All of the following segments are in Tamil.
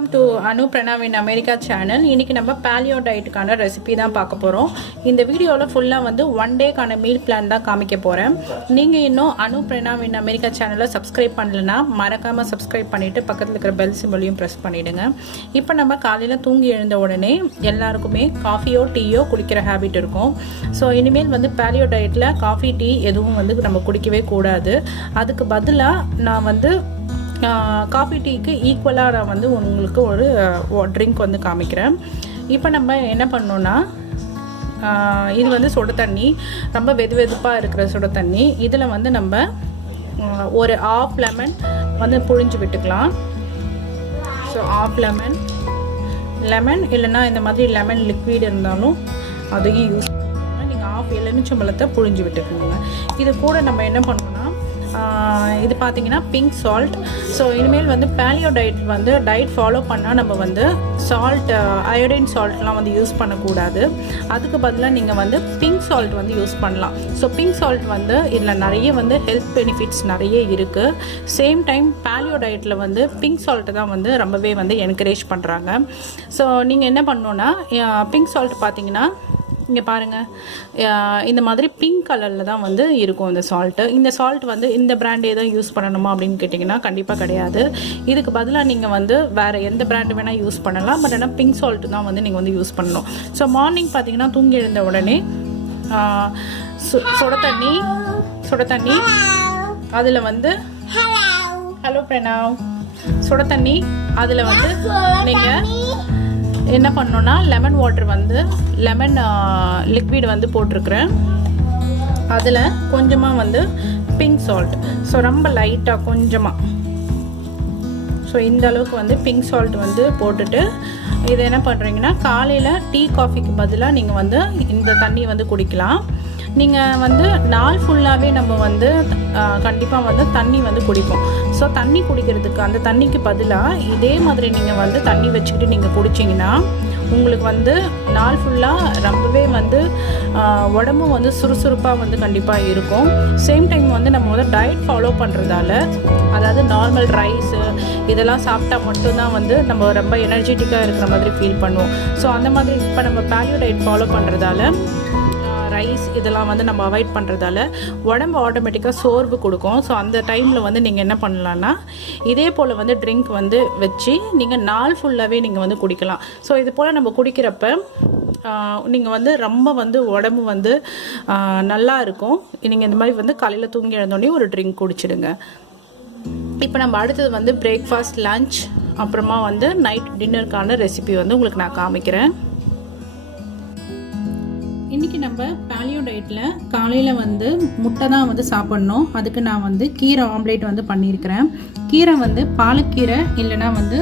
Welcome to Anu Pranav in America channel. இன்றைக்கி நம்ம பேலியோ டயட்டுக்கான ரெசிபி தான் பார்க்க போகிறோம். இந்த வீடியோவில் ஃபுல்லாக வந்து 1 டேக்கான மீல் பிளான் தான் காமிக்க போகிறேன். நீங்கள் இன்னும் அனு பிரணாவ் இன் அமெரிக்கா சேனலை சப்ஸ்கிரைப் பண்ணலைன்னா மறக்காமல் சப்ஸ்கிரைப் பண்ணிவிட்டு பக்கத்தில் இருக்கிற பெல் சிம்பலையும் ப்ரெஸ் பண்ணிவிடுங்க. இப்போ நம்ம காலையில் தூங்கி எழுந்த உடனே எல்லாருக்குமே காஃபியோ டீயோ குடிக்கிற ஹேபிட் இருக்கும். ஸோ இனிமேல் வந்து பேலியோ டயட்டில் காஃபி டீ எதுவும் வந்து நம்ம குடிக்கவே கூடாது. அதுக்கு பதிலாக நான் வந்து காஃபி டீக்கு ஈக்குவலாக நான் வந்து உங்களுக்கு ஒரு ட்ரிங்க் வந்து காமிக்கிறேன். இப்போ நம்ம என்ன பண்ணோன்னா, இது வந்து சுட தண்ணி, ரொம்ப வெதுப்பாக இருக்கிற சுட தண்ணி. இதில் வந்து நம்ம ஒரு ½ லெமன் வந்து புழிஞ்சு விட்டுக்கலாம். ஸோ ½ லெமன் இல்லைன்னா இந்த மாதிரி லெமன் லிக்விட் இருந்தாலும் அதையும் யூஸ் பண்ணுவாங்க. நீங்கள் ½ எலுமிச்சம்பழத்தை புழிஞ்சு விட்டுக்கோங்க. இது கூட நம்ம என்ன பண்ணோன்னா, இது பார்த்தீங்கன்னா பிங்க் சால்ட். ஸோ இனிமேல் வந்து பேலியோ டயட் வந்து டயட் ஃபாலோ பண்ணால் நம்ம வந்து சால்ட், அயோடைன் சால்ட்லாம் வந்து யூஸ் பண்ணக்கூடாது. அதுக்கு பதிலாக நீங்கள் வந்து பிங்க் சால்ட் வந்து யூஸ் பண்ணலாம். ஸோ பிங்க் சால்ட் வந்து இதில் நிறைய வந்து ஹெல்த் பெனிஃபிட்ஸ் நிறைய இருக்குது. சேம் டைம் பேலியோ டயட்டில் வந்து பிங்க் சால்ட்டை தான் வந்து ரொம்பவே வந்து என்கரேஜ் பண்ணுறாங்க. ஸோ நீங்கள் என்ன பண்ணணுன்னா, பிங்க் சால்ட் பார்த்தீங்கன்னா இங்கே பாருங்கள், இந்த மாதிரி பிங்க் கலரில் தான் வந்து இருக்கும் இந்த சால்ட்டு. இந்த சால்ட் வந்து இந்த பிராண்டே தான் யூஸ் பண்ணணுமா அப்படின்னு கேட்டிங்கன்னா கண்டிப்பாக கிடையாது. இதுக்கு பதிலாக நீங்கள் வந்து வேறு எந்த பிராண்டு வேணால் யூஸ் பண்ணலாம். பட் ஆனால் பிங்க் சால்ட்டு தான் வந்து நீங்கள் வந்து யூஸ் பண்ணணும். ஸோ மார்னிங் பார்த்தீங்கன்னா தூங்கி எழுந்த உடனே சுட தண்ணி அதில் வந்து ஹலோ பிரணாவ், சுட தண்ணி அதில் வந்து நீங்கள் என்ன பண்ணணுன்னா, லெமன் வாட்டர் வந்து லெமன் லிக்விட் வந்து போட்டிருக்கிறேன். அதில் கொஞ்சமாக வந்து பிங்க் சால்ட், ஸோ ரொம்ப லைட்டாக கொஞ்சமாக, ஸோ இந்த அளவுக்கு வந்து பிங்க் சால்ட் வந்து போட்டுட்டு இதை என்ன பண்ணுறீங்கன்னா, காலையில் டீ காஃபிக்கு பதிலாக நீங்கள் வந்து இந்த தண்ணி வந்து குடிக்கலாம். நீங்கள் வந்து நாள் ஃபுல்லாகவே நம்ம வந்து கண்டிப்பாக வந்து தண்ணி வந்து குடிப்போம். ஸோ தண்ணி குடிக்கிறதுக்கு அந்த தண்ணிக்கு பதிலாக இதே மாதிரி நீங்கள் வந்து தண்ணி வச்சுக்கிட்டு நீங்கள் குடிச்சிங்கன்னா உங்களுக்கு வந்து நாள் ஃபுல்லாக ரொம்பவே வந்து உடம்பு வந்து சுறுசுறுப்பாக வந்து கண்டிப்பாக இருக்கும். சேம் டைம் வந்து நம்ம வந்து டயட் ஃபாலோ பண்ணுறதால, அதாவது நார்மல் ரைஸு இதெல்லாம் சாப்பிட்டா மட்டும்தான் வந்து நம்ம ரொம்ப எனர்ஜெட்டிக்காக இருக்கிற மாதிரி ஃபீல் பண்ணுவோம். ஸோ அந்த மாதிரி இப்போ நம்ம பேலியோ டயட் ஃபாலோ பண்ணுறதால ரைஸ் இதெல்லாம் வந்து நம்ம அவாய்ட் பண்ணுறதால உடம்பு ஆட்டோமேட்டிக்காக சோர்வு கொடுக்கும். ஸோ அந்த டைமில் வந்து நீங்கள் என்ன பண்ணலான்னா, இதே போல் வந்து ட்ரிங்க் வந்து வச்சு நீங்கள் நாள் ஃபுல்லாகவே நீங்கள் வந்து குடிக்கலாம். ஸோ இது போல் நம்ம குடிக்கிறப்ப நீங்கள் வந்து ரொம்ப வந்து உடம்பு வந்து நல்லா இருக்கும். நீங்கள் இந்த மாதிரி வந்து காலையில் தூங்கி எழுந்தோடனே ஒரு ட்ரிங்க் குடிச்சிடுங்க. இப்போ நம்ம அடுத்தது வந்து பிரேக்ஃபாஸ்ட், லஞ்ச், அப்புறமா வந்து நைட் டின்னருக்கான ரெசிபி வந்து உங்களுக்கு நான் காமிக்கிறேன். இன்றைக்கி நம்ம பேலியோ டயட்டில் காலையில் வந்து முட்டை தான் வந்து சாப்பிட்ணும். அதுக்கு நான் வந்து கீரை ஆம்லேட் வந்து பண்ணியிருக்கிறேன். கீரை வந்து பாலக்கீரை இல்லைனா வந்து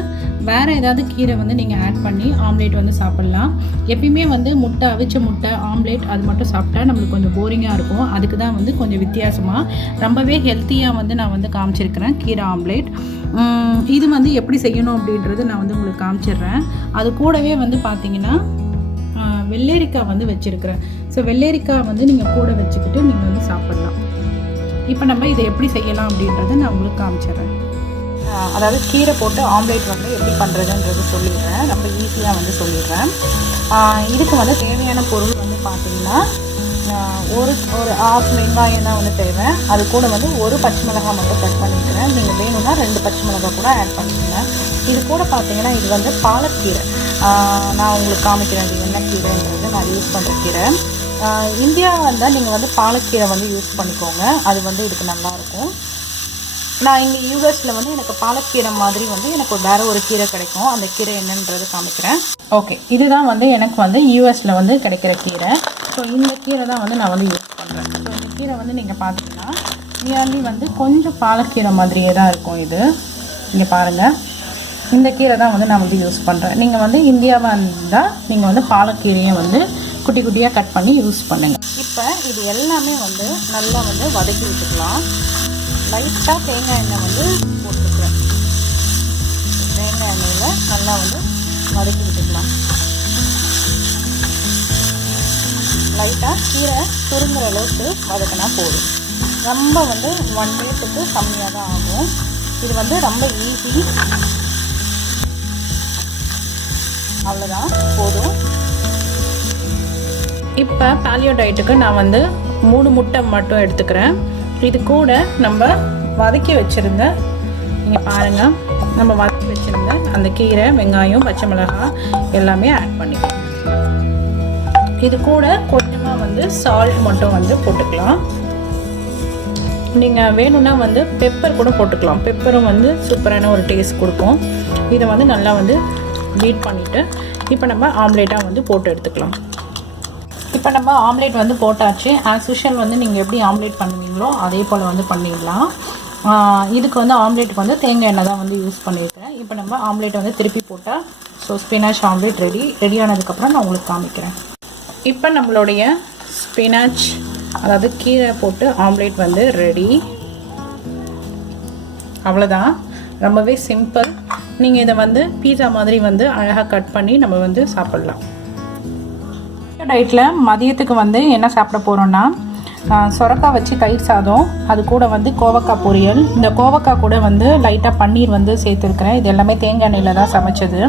வேறு ஏதாவது கீரை வந்து நீங்கள் ஆட் பண்ணி ஆம்லேட் வந்து சாப்பிட்லாம். எப்பயுமே வந்து முட்டை, அவிச்ச முட்டை ஆம்லேட் அது மட்டும் சாப்பிட்டா நம்மளுக்கு கொஞ்சம் போரிங்காக இருக்கும். அதுக்கு தான் வந்து கொஞ்சம் வித்தியாசமாக ரொம்பவே ஹெல்த்தியாக வந்து நான் வந்து காமிச்சிருக்கிறேன் கீரை ஆம்லேட். இது வந்து எப்படி செய்யணும் அப்படின்றது நான் வந்து உங்களுக்கு காமிச்சிடுறேன். அது கூடவே வந்து பார்த்திங்கன்னா வெள்ளரிக்காய் வந்து வச்சுருக்கிறேன். ஸோ வெள்ளரிக்காய் வந்து நீங்கள் கூட வச்சுக்கிட்டு நீங்கள் வந்து சாப்பிட்லாம். இப்போ நம்ம இதை எப்படி செய்யலாம் அப்படின்றத நான் உங்களுக்கு காமிச்சிடுறேன். அதாவது கீரை போட்டு ஆம்லேட் வந்து எப்படி பண்ணுறதுன்றது சொல்லிடுறேன். ரொம்ப ஈஸியாக வந்து சொல்லிடுறேன். இதுக்கு வந்து தேவையான பொருள் வந்து பார்த்திங்கன்னா, ஒரு ½ வெங்காயம் தான் வந்து தேவை. அது கூட வந்து ஒரு பச்சை மிளகாய் மட்டும் கட் பண்ணிக்கிறேன். நீங்கள் வேணும்னா 2 பச்சை மிளகாய் கூட ஆட் பண்ணிக்கிறேன். இது கூட பார்த்திங்கன்னா இது வந்து பாலக்கீரை. நான் உங்களுக்கு காமிக்கிறேன் இது என்ன கீரைன்றது. நான் யூஸ் பண்ணுற கீரை இந்தியா வந்தால் நீங்கள் வந்து பாலக்கீரை வந்து யூஸ் பண்ணிக்கோங்க. அது வந்து இதுக்கு நல்லாயிருக்கும். நான் இங்கே யூஎஸில் வந்து எனக்கு பாலக்கீரை மாதிரி வந்து எனக்கு வேறு ஒரு கீரை கிடைக்கும். அந்த கீரை என்னன்றது காமிக்கிறேன். ஓகே, இதுதான் வந்து எனக்கு வந்து யூஎஸில் வந்து கிடைக்கிற கீரை. ஸோ இந்த கீரை தான் வந்து நான் வந்து யூஸ் பண்ணுறேன். ஸோ இந்த கீரை வந்து நீங்கள் பார்த்தீங்கன்னா நியர்லி வந்து கொஞ்சம் பாலக்கீரை மாதிரியே தான் இருக்கும். இது இங்கே பாருங்கள், இந்த கீரை தான் வந்து நான் வந்து யூஸ் பண்ணுறேன். நீங்கள் வந்து இந்தியாவாக இருந்தால் நீங்கள் வந்து பாலக்கீரையை வந்து குட்டி குட்டியாக கட் பண்ணி யூஸ் பண்ணுங்கள். இப்போ இது எல்லாமே வந்து நல்லா வந்து வதக்கி விட்டுக்கலாம். லைட்டாக தேங்காய் எண்ணெய் வந்து போட்டுக்கிறேன். தேங்காய் எண்ணெயில் நல்லா வந்து வதக்கி விட்டுக்கலாம். லைட்டாக கீரை சுருங்குற அளவுக்கு வதக்கினா போதும். ரொம்ப வந்து 1 மினிட்டுக்கு கம்மியாக தான் ஆகும். இது வந்து ரொம்ப ஈஸி. அவ்வளோதான் போதும். இப்போ பாலியோ டயட்டுக்கு நான் வந்து 3 முட்டை மட்டும் எடுத்துக்கிறேன். இது கூட நம்ம வதக்கி வச்சுருந்த, நீங்கள் பாருங்கள், நம்ம வதக்கி வச்சுருந்த அந்த கீரை, வெங்காயம், பச்சை மிளகாய் எல்லாமே ஆட் பண்ணிக்கலாம். இது கூட கொஞ்சமாக வந்து சால்ட் மட்டும் வந்து போட்டுக்கலாம். நீங்கள் வேணும்னா வந்து பெப்பர் கூட போட்டுக்கலாம். பெப்பரும் வந்து சூப்பரான ஒரு டேஸ்ட் கொடுக்கும். இதை வந்து நல்லா வந்து பீட் பண்ணிவிட்டு இப்போ நம்ம ஆம்லேட்டாக வந்து போட்டு எடுத்துக்கலாம். இப்போ நம்ம ஆம்லேட் வந்து போட்டாச்சு. ஆஸ் யூஷுவல் வந்து நீங்கள் எப்படி ஆம்லேட் பண்ணுவீங்களோ அதே போல் வந்து பண்ணிடலாம். இதுக்கு வந்து ஆம்லேட்டுக்கு வந்து தேங்காய் எண்ணெய் தான் வந்து யூஸ் பண்ணியிருக்கிறேன். இப்போ நம்ம ஆம்லேட் வந்து திருப்பி போட்டால் ஸோ ஸ்பினாச் ஆம்லேட் ரெடி ஆனதுக்கப்புறம் நான் உங்களுக்கு காமிக்கிறேன். இப்போ நம்மளுடைய ஸ்பினாச் அதாவது கீரை போட்டு ஆம்லேட் வந்து ரெடி. அவ்வளோதான், ரொம்பவே சிம்பிள். நீங்கள் இதை வந்து பீஸா மாதிரி வந்து அழகாக கட் பண்ணி நம்ம வந்து சாப்பிட்லாம். டயட்டில் மதியத்துக்கு வந்து என்ன சாப்பிட போகிறோன்னா சொரக்காய் வச்சு தயிர் சாதம், அது கூட வந்து கோவக்காய் பொரியல். இந்த கோவக்காய் கூட வந்து லைட்டாக பன்னீர் வந்து சேர்த்துருக்கிறேன். இது எல்லாமே தேங்காய் எண்ணெயில் தான் சமைச்சது.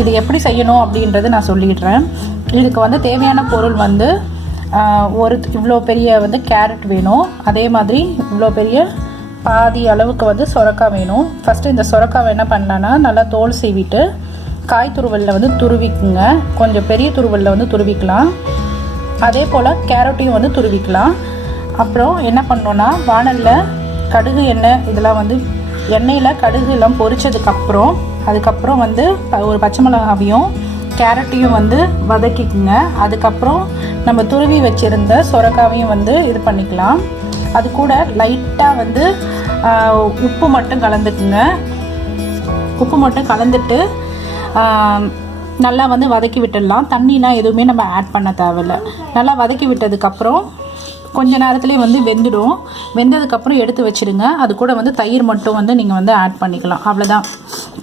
இது எப்படி செய்யணும் அப்படின்றது நான் சொல்லிடுறேன். இதுக்கு வந்து தேவையான பொருள் வந்து இவ்வளோ பெரிய வந்து கேரட் வேணும். அதே மாதிரி இவ்வளோ பெரிய பாதி அளவுக்கு வந்து சொரக்காய் வேணும். ஃபஸ்ட்டு இந்த சொரக்காவை என்ன பண்ணலான்னா நல்லா தோல் சீவிட்டு காய் துருவலில் வந்து துருவிக்குங்க. கொஞ்சம் பெரிய துருவலில் வந்து துருவிக்கலாம். அதே போல் கேரட்டையும் வந்து துருவிக்கலாம். அப்புறம் என்ன பண்ணோன்னா வானலில் கடுகு எண்ணெய் இதெல்லாம் வந்து எண்ணெயில் கடுகு எல்லாம் பொரிச்சதுக்கப்புறம் அதுக்கப்புறம் வந்து ஒரு பச்சை மிளகாவையும் கேரட்டையும் வந்து வதக்கிக்குங்க. அதுக்கப்புறம் நம்ம துருவி வச்சுருந்த சொரக்காவையும் வந்து இது பண்ணிக்கலாம். அது கூட லைட்டாக வந்து உப்பு மட்டும் கலந்துக்குங்க. உப்பு மட்டும் கலந்துட்டு நல்லா வந்து வதக்கி விட்டுடலாம். தண்ணிலாம் எதுவுமே நம்ம ஆட் பண்ண தேவையில்லை. நல்லா வதக்கி விட்டதுக்கப்புறம் கொஞ்ச நேரத்துலேயே வந்து வெந்துடும். வெந்ததுக்கப்புறம் எடுத்து வச்சுருங்க. அது கூட வந்து தயிர் மட்டும் வந்து நீங்கள் வந்து ஆட் பண்ணிக்கலாம். அவ்வளோதான்.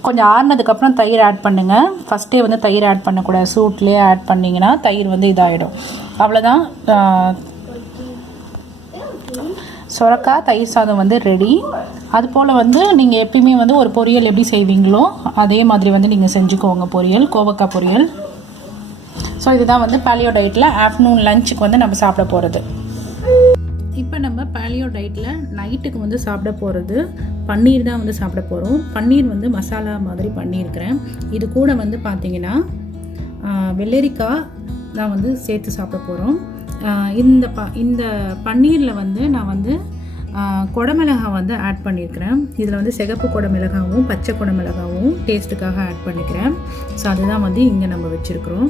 கொஞ்சம் ஆறுனதுக்கப்புறம் தயிர் ஆட் பண்ணுங்கள். ஃபஸ்ட்டே வந்து தயிர் ஆட் பண்ணக்கூடாது. சூட்லேயே ஆட் பண்ணிங்கன்னா தயிர் வந்து இதாகிடும். அவ்வளோதான். சொரக்காய் தயிர் சாதம் வந்து ரெடி. அதுபோல் வந்து நீங்கள் எப்பயுமே வந்து ஒரு பொரியல் எப்படி செய்வீங்களோ அதே மாதிரி வந்து நீங்கள் செஞ்சுக்கோங்க. பொரியல், கோவக்காய் பொரியல். ஸோ இதுதான் வந்து பாலியோ டயட்டில் ஆஃப்டர்நூன் லஞ்சுக்கு வந்து நம்ம சாப்பிட போகிறது. இப்போ நம்ம பாலியோ டயட்டில் நைட்டுக்கு வந்து சாப்பிட போகிறது பன்னீர் தான் வந்து சாப்பிட போகிறோம். பன்னீர் வந்து மசாலா மாதிரி பண்ணியிருக்கிறேன். இது கூட வந்து பார்த்திங்கன்னா வெள்ளரிக்காய் தான் வந்து சேர்த்து சாப்பிட போகிறோம். இந்த பன்னீரில் வந்து நான் வந்து குடமிளகாய் வந்து ஆட் பண்ணியிருக்கிறேன். இதில் வந்து சிகப்பு குடமிளகாவும் பச்சை குடமிளகாவும் டேஸ்ட்டுக்காக ஆட் பண்ணிக்கிறேன். ஸோ அதுதான் வந்து இங்கே நம்ம வச்சுருக்குறோம்.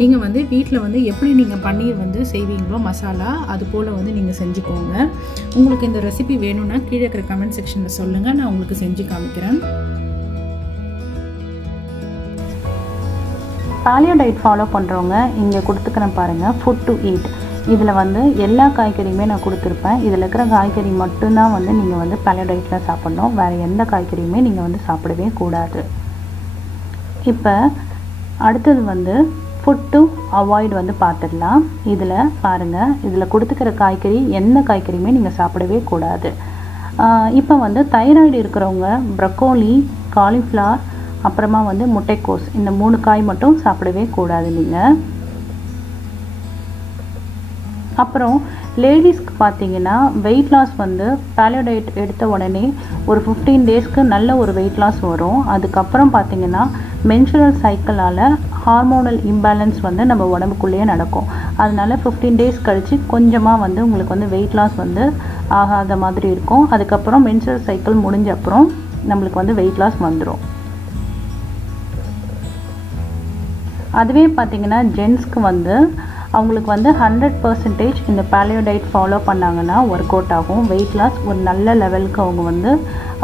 நீங்கள் வந்து வீட்டில் வந்து எப்படி நீங்கள் பன்னீர் வந்து செய்வீங்களோ மசாலா அது போல் வந்து நீங்கள் செஞ்சுக்கோங்க. உங்களுக்கு இந்த ரெசிபி வேணும்னா கீழே இருக்கிற கமெண்ட் செக்ஷனில் சொல்லுங்கள், நான் உங்களுக்கு செஞ்சு காமிக்கிறேன். பாலியோ டயட் ஃபாலோ பண்ணுறவங்க இங்கே கொடுத்துக்கிறேன் பாருங்கள், ஃபுட் டு ஈட். இதில் வந்து எல்லா காய்கறியுமே நான் கொடுத்துருப்பேன். இதில் இருக்கிற காய்கறி மட்டும்தான் வந்து நீங்கள் வந்து பாலியோ டயட்டில் சாப்பிட்ணும். வேறு எந்த காய்கறியுமே நீங்கள் வந்து சாப்பிடவே கூடாது. இப்போ அடுத்தது வந்து ஃபுட் டு அவாய்ட் வந்து பார்த்துடலாம். இதில் பாருங்கள், இதில் கொடுத்துக்கிற காய்கறி எந்த காய்கறியுமே நீங்கள் சாப்பிடவே கூடாது. இப்போ வந்து தைராய்டு இருக்கிறவங்க ப்ரக்கோலி, காலிஃப்ளவர், அப்புறமா வந்து முட்டைக்கோஸ், இந்த 3 காய் மட்டும் சாப்பிடவே கூடாது நீங்கள். அப்புறம் லேடிஸ்க்கு பார்த்தீங்கன்னா வெயிட் லாஸ் வந்து பாலியோ டயட் எடுத்த உடனே ஒரு 15 டேஸ்க்கு நல்ல ஒரு வெயிட் லாஸ் வரும். அதுக்கப்புறம் பார்த்தீங்கன்னா மென்சுரல் சைக்கிளால் ஹார்மோனல் இம்பேலன்ஸ் வந்து நம்ம உடம்புக்குள்ளேயே நடக்கும். அதனால 15 டேஸ் கழித்து கொஞ்சமாக வந்து உங்களுக்கு வந்து வெயிட் லாஸ் வந்து ஆகாத மாதிரி இருக்கும். அதுக்கப்புறம் மென்சுரல் சைக்கிள் முடிஞ்ச அப்புறம் நம்மளுக்கு வந்து வெயிட் லாஸ் வந்துடும். அதுவே பார்த்திங்கன்னா ஜென்ஸ்க்கு வந்து அவங்களுக்கு வந்து 100% இந்த பாலியோ டயட் ஃபாலோ பண்ணாங்கன்னா ஒர்க் அவுட் ஆகும். வெயிட் லாஸ் ஒரு நல்ல லெவலுக்கு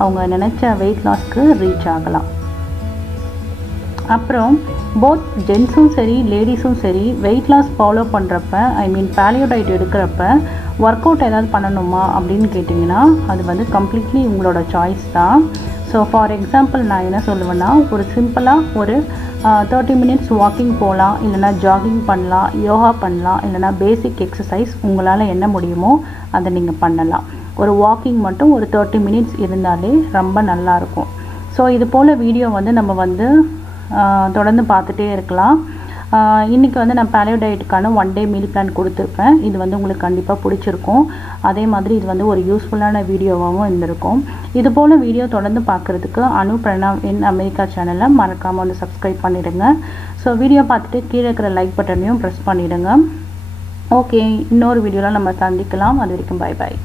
அவங்க நினச்ச வெயிட் லாஸ்க்கு ரீச் ஆகலாம். அப்புறம் போத் ஜென்ஸும் சரி லேடிஸும் சரி வெயிட் லாஸ் ஃபாலோ பண்ணுறப்ப பாலியோ டயட் எடுக்கிறப்ப ஒர்க் அவுட் ஏதாவது பண்ணணுமா அப்படின்னு கேட்டிங்கன்னா அது வந்து கம்ப்ளீட்லி உங்களோட சாய்ஸ் தான். ஸோ ஃபார் எக்ஸாம்பிள் நான் என்ன சொல்லுவேன்னா, ஒரு சிம்பிளாக ஒரு 30 மினிட்ஸ் வாக்கிங் போகலாம், இல்லைனா ஜாகிங் பண்ணலாம், யோகா பண்ணலாம், இல்லைனா பேசிக் எக்ஸசைஸ் உங்களால் என்ன முடியுமோ அதை நீங்கள் பண்ணலாம். ஒரு வாக்கிங் மட்டும் ஒரு 30 மினிட்ஸ் இருந்தாலே ரொம்ப நல்லாயிருக்கும். ஸோ இது போல் வீடியோ வந்து நம்ம வந்து தொடர்ந்து பார்த்துட்டே இருக்கலாம். இன்றைக்கி வந்து நான் பேலியோ டயட்டுக்கான 1 டே மீல் பிளான் கொடுத்துருப்பேன். இது வந்து உங்களுக்கு கண்டிப்பாக பிடிச்சிருக்கும். அதே மாதிரி இது வந்து ஒரு யூஸ்ஃபுல்லான வீடியோவாகவும் இருந்திருக்கும். இது போல் வீடியோ தொடர்ந்து பார்க்குறதுக்கு அனு பிரணவ் இன் அமெரிக்கா சேனலை மறக்காமல் வந்து சப்ஸ்கிரைப் பண்ணிவிடுங்க. ஸோ வீடியோ பார்த்துட்டு கீழே இருக்கிற லைக் பட்டனையும் ப்ரெஸ் பண்ணிவிடுங்க. ஓகே, இன்னொரு வீடியோவில் நம்ம சந்திக்கலாம். அது வரைக்கும் பாய் பாய்.